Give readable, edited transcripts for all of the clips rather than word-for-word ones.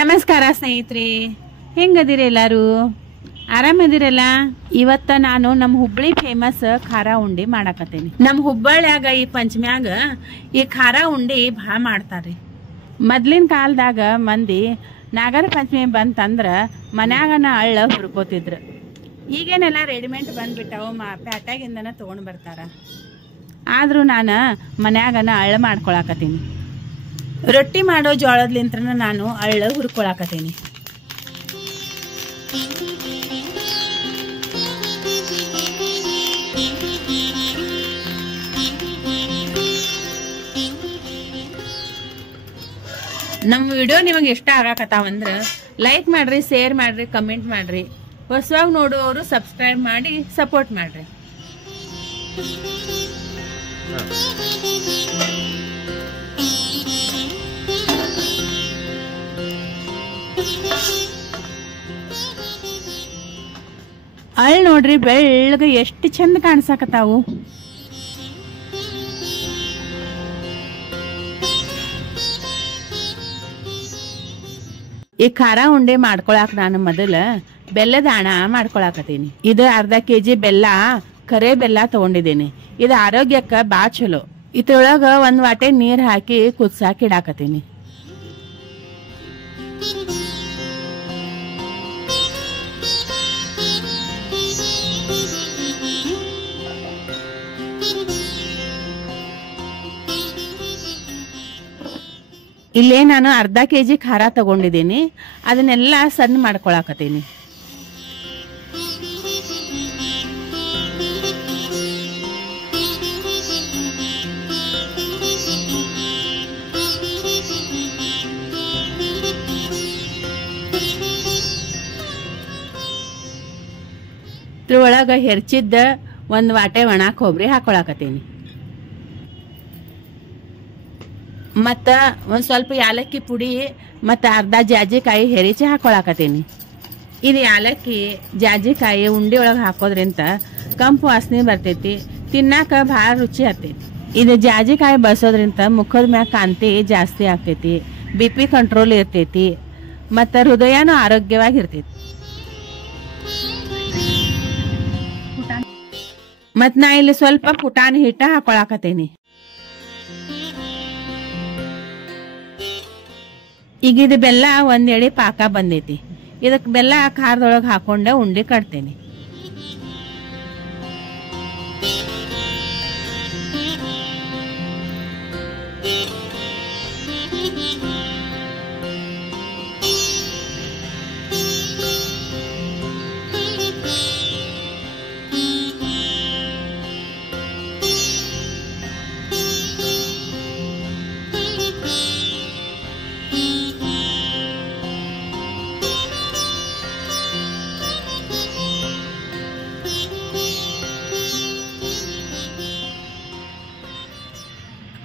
ನಮಸ್ಕಾರ ಸ್ನೇಹಿತರೆ, ಹೆಂಗದಿರಿ ಎಲ್ಲರೂ? ಆರಾಮದಿರಲ್ಲ? ಇವತ್ತ ನಾನು ನಮ್ಮ ಹುಬ್ಬಳ್ಳಿ ಫೇಮಸ್ ಖಾರ ಉಂಡಿ ಮಾಡಾಕತ್ತೀನಿ. ನಮ್ಮ ಹುಬ್ಬಳ್ಳಿಯಾಗ ಈ ಪಂಚಮ್ಯಾಗ ಈ ಖಾರ ಉಂಡಿ ಭಾಳ ಮಾಡ್ತಾರ್ರಿ. ಮೊದ್ಲಿನ ಕಾಲದಾಗ ಮಂದಿ ನಾಗರ ಪಂಚಮಿ ಬಂತಂದ್ರ ಮನ್ಯಾಗನ ಅಳ್ಳ ಹುರ್ಕೋತಿದ್ರು. ಈಗೇನೆಲ್ಲ ರೆಡಿಮೇಡ್ ಬಂದ್ಬಿಟ್ಟವು, ಪ್ಯಾಟ್ಯಾಗಿಂದನ ತೊಗೊಂಡು ಬರ್ತಾರ. ಆದರೂ ನಾನು ಮನ್ಯಾಗನ ಅಳ್ಳ ಮಾಡ್ಕೊಳಕತ್ತೀನಿ. ರೊಟ್ಟಿ ಮಾಡೋ ಜೋಳದ್ಲಿಂತ್ರ ನಾನು ಅಳ್ಳ ಹುರ್ಕೊಳಕತ್ತೀನಿ. ನಮ್ಮ ವಿಡಿಯೋ ನಿಮಗೆ ಇಷ್ಟ ಆಗಾಕತ್ತಾವಂದ್ರ ಲೈಕ್ ಮಾಡ್ರಿ, ಶೇರ್ ಮಾಡ್ರಿ, ಕಮೆಂಟ್ ಮಾಡ್ರಿ. ಹೊಸವಾಗಿ ನೋಡುವವರು ಸಬ್ಸ್ಕ್ರೈಬ್ ಮಾಡಿ ಸಪೋರ್ಟ್ ಮಾಡ್ರಿ. ಅಳ್ ನೋಡ್ರಿ, ಬೆಳ್ಳಗ ಎಷ್ಟು ಚಂದ ಕಾಣಿಸಕತ್ತಾವು. ಈ ಖಾರ ಉಂಡೆ ಮಾಡ್ಕೊಳಕ್ ನಾನು ಮೊದಲ ಬೆಲ್ಲದ ಆಣ ಮಾಡ್ಕೊಳಕತ್ತೀನಿ. ಇದು ಅರ್ಧ ಕೆಜಿ ಬೆಲ್ಲ, ಕರೆ ಬೆಲ್ಲ ತಗೊಂಡಿದ್ದೀನಿ. ಇದು ಆರೋಗ್ಯಕ್ಕ ಬಾ ಚಲೋ. ಇದ್ರೊಳಗ ಒಂದ್ ವಾಟೆ ನೀರ್ ಹಾಕಿ ಕುದ್ಸಾಕ್ ಇಡಾಕತ್ತೀನಿ. ಇಲ್ಲೇ ನಾನು ಅರ್ಧ ಕೆಜಿ ಖಾರ ತಗೊಂಡಿದ್ದೀನಿ. ಅದನ್ನೆಲ್ಲ ಸಣ್ಣ ಮಾಡ್ಕೊಳಕತ್ತೀನಿ. ಇದ್ರೊಳಗ ಹೆರ್ಚಿದ್ದ ಒಂದ್ ವಾಟೆ ಒಣ ಕೊಬ್ಬರಿ ಹಾಕೊಳಕತ್ತೀನಿ. ಮತ್ತ ಒಂದ್ ಸ್ವಲ್ಪ ಯಾಲಕ್ಕಿ ಪುಡಿ ಮತ್ತ ಅರ್ಧ ಜಾಜಿಕಾಯಿ ಹೆರಿಚಿ ಹಾಕೊಳಕತ್ತೀನಿ. ಇದು ಯಾಲಕ್ಕಿ ಜಾಜಿಕಾಯಿ ಉಂಡಿ ಒಳಗೆ ಹಾಕೋದ್ರಿಂದ ಕಂಪು ವಾಸನೆ ಬರ್ತೈತಿ, ತಿನ್ನಾಕ ಭಾಳ ರುಚಿ ಆಗ್ತೈತಿ. ಇದು ಜಾಜಿಕಾಯಿ ಬಳಸೋದ್ರಿಂದ ಮುಖದ ಮ್ಯಾಗ ಕಾಂತಿ ಜಾಸ್ತಿ ಆಗ್ತೈತಿ, BP ಕಂಟ್ರೋಲ್ ಇರ್ತೈತಿ, ಮತ್ತ ಹೃದಯನೂ ಆರೋಗ್ಯವಾಗಿರ್ತೈತಿ. ಮತ್ ನಾ ಇಲ್ಲಿ ಸ್ವಲ್ಪ ಪುಟಾಣಿ ಹಿಟ್ಟ ಹಾಕೊಳಕತ್ತೀನಿ. ಈಗ ಇದು ಬೆಲ್ಲ ಒಂದ್ ಎಳೆ ಪಾಕ ಬಂದೈತಿ. ಇದಕ್ಕೆ ಬೆಲ್ಲ ಖಾರದೊಳಗೆ ಹಾಕೊಂಡ ಉಂಡೆ ಕಟ್ತೇನೆ.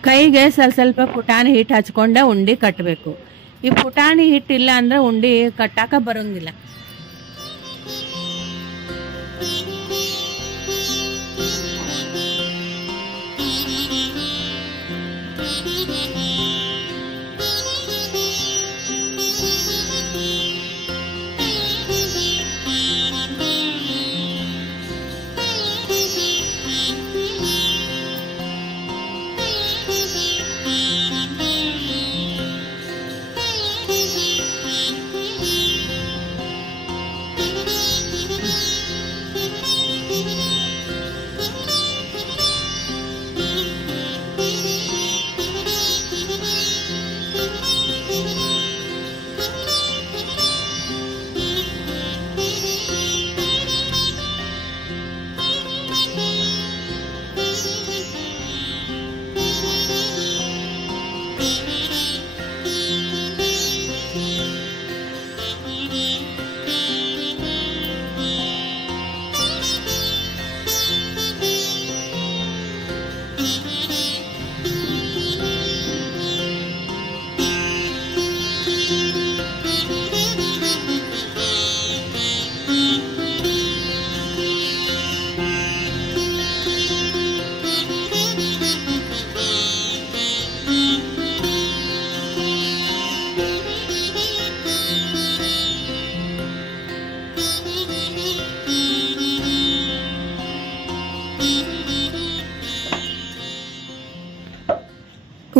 ಕೈಗೆ ಸ್ವಲ್ಪ ಪುಟಾಣಿ ಹಿಟ್ಟು ಹಚ್ಕೊಂಡ ಉಂಡಿ ಕಟ್ಟಬೇಕು. ಈ ಪುಟಾಣಿ ಹಿಟ್ಟು ಇಲ್ಲ ಅಂದ್ರೆ ಉಂಡಿ ಕಟ್ಟಾಕ ಬರೋಂಗಿಲ್ಲ.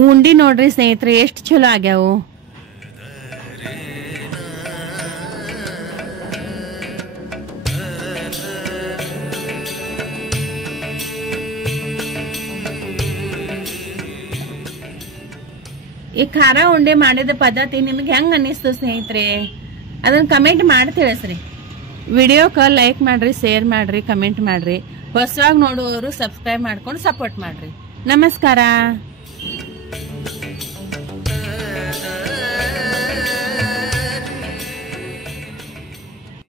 ಉಂಡಿ ನೋಡ್ರಿ ಸ್ನೇಹಿತರೆ ಎಷ್ಟು ಚಲೋ ಆಗ್ಯಾವು. ಈ ಖಾರ ಉಂಡೆ ಮಾಡಿದ ಪದ್ಧತಿ ನಿಮ್ಗೆ ಹೆಂಗ್ ಅನ್ನಿಸ್ತು ಸ್ನೇಹಿತರೆ? ಅದನ್ನ ಕಮೆಂಟ್ ಮಾಡಿ ತಿಳಿಸ್ರಿ. ವಿಡಿಯೋಕ್ಕೆ ಲೈಕ್ ಮಾಡ್ರಿ, ಶೇರ್ ಮಾಡ್ರಿ, ಕಮೆಂಟ್ ಮಾಡ್ರಿ. ಹೊಸವಾಗಿ ನೋಡುವವರು ಸಬ್ಸ್ಕ್ರೈಬ್ ಮಾಡ್ಕೊಂಡು ಸಪೋರ್ಟ್ ಮಾಡ್ರಿ. ನಮಸ್ಕಾರ.